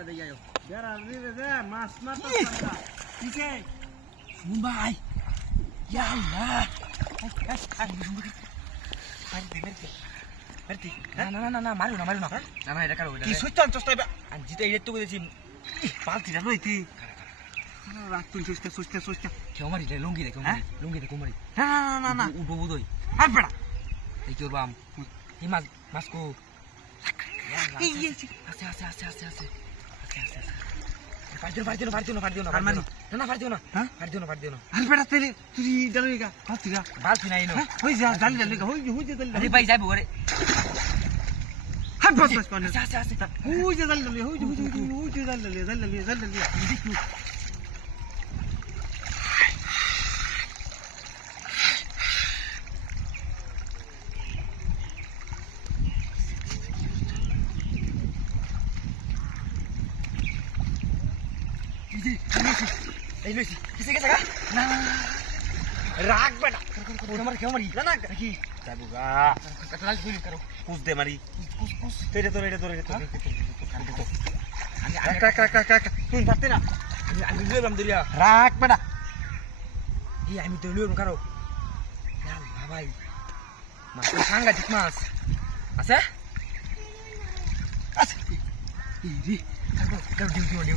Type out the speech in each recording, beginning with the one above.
বেড়া দিয়ে যাও বেড়া দিবে যে মাছ মারতে পারতা কিসে মুম্বাই ইয়া আল্লাহ না মারো না না এটা কারো কি সুইটান চস্তাই আর জিতে এই তো করেছি পালতি না লইতি রাখ তুই সুস্তে কেউ মারি লুঙ্গি দে কেউ মারি না উঠবো বুঝোই আর বেড়া এই তোর বাম এই মাছ কো আছে ফাড় দিও না আর মারি না ফাড় দিও না হ্যাঁ ফাড় দিও না আর বেড়া তেরে তুই ডালইগা পালতিগা বালতি নাই নো হই যা ডালইগা হই যা ডালইগা আরে ভাই যাইবো করে হ্যাঁ বস কোন আছে হই যা ডালইগা হই যা ডালইগা এই লইছি কিসে গেছে গা না রাখ বেটা কেউ মারি না কি যাবো গা কাটাল গুলি করো কুছ দে মারি কুছ তেরে তোরে আমি কাক তুই পারতে না আমি লইলাম দরিয়া রাখ বেটা আমি তো লইলাম কারো ভাই মাছ সাংঘাতিক মাছ আছে আচ্ছা ইরি কারো ডিউ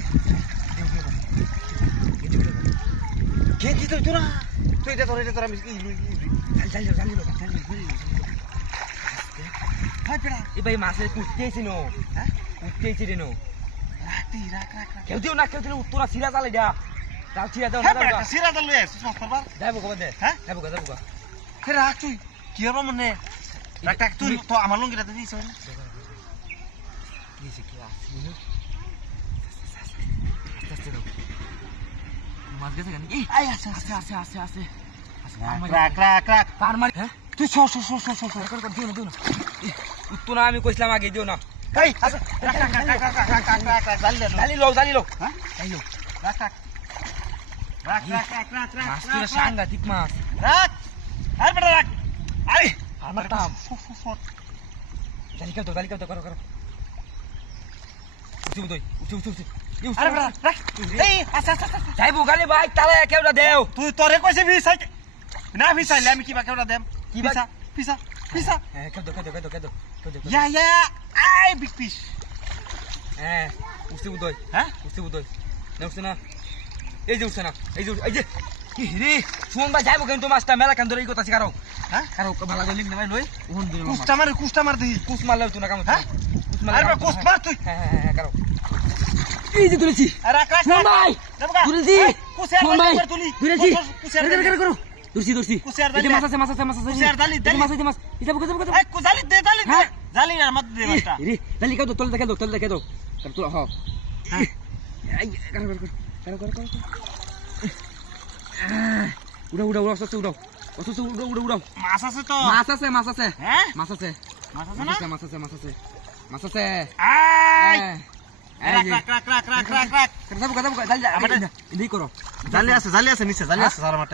কে কি তুই তোরা তুই এটা তোরা মিস কি জানি হাই বেটা এই ভাই মাছের কুটতেইছি নো হ্যাঁ কুটতেইছি রে নো রাখ কেউ দিও না উত্তরা সিরা চালাই দিয়া তাও সিরা দাও হ্যাঁ বেটা সিরা দল লয়ে আসছিস মাছ করবার যাইবো কবে দে হ্যাঁ যাইবো হে রাখ তুই কি হবে মনে রাখ তুই তো আমার লঙ্গিটা দিছিস না কি আসিনো আস্তে দাও মাছ গেছে কেন আই আছে রাখ কার মারি হ্যাঁ তুই সর দিও না উত্তরা আমি কইছিলাম আগে দিও না এই আছে রাখ জালি লো হ্যাঁ রাখ মাছ তো সাংঘাতিক মাছ রাখ আর বেটা রাখ আই আমার টাম জালি কেউ তো করো উঠি আরে বেটা রাখ এই আছে যাইবো গালি ভাই তালে কেউটা দেও তুই তোরে কইছে ভিসাই না ভিসাইলে আমি কিবা কেউটা দেম পিসা হ্যাঁ কেউ দো ইয়া আই বিগ ফিশ হ্যাঁ উঠছে বুদই উঠছে না এই যে কি রে শুন ভাই যাইবো কিন্তু মাছটা মেলা কান ধরে এই কথা শিকারো হ্যাঁ কারো ভালো করে লিখ না ভাই লই ওহন দিল কুস্টা মার দিই কুস মারলে তুই না কাম হ্যাঁ আরে কুস্ট মার তুই হ্যাঁ কারো এই যে তুলেছি রাখ ভাই তুলেছি কুসিয়ার ভাই তুলি তুলেছি কুসিয়ার করো ধরছি কুসিয়ার এই মাছ আছে কুসিয়ার দালি মাছ এটা বুঝা এই কুজালি দে হ্যাঁ জালি আর মত দে মাছটা রে দালি কাও তোল দেখে দাও তোল হ হ্যাঁ এই করো উড়াও অসুস্থ উড়াও মাছ আছে তো মাছ আছে হ্যাঁ মাছ আছে আই এই রাখ যাবো দালি জালি আছে নিচে জালি আছে সারা মাঠে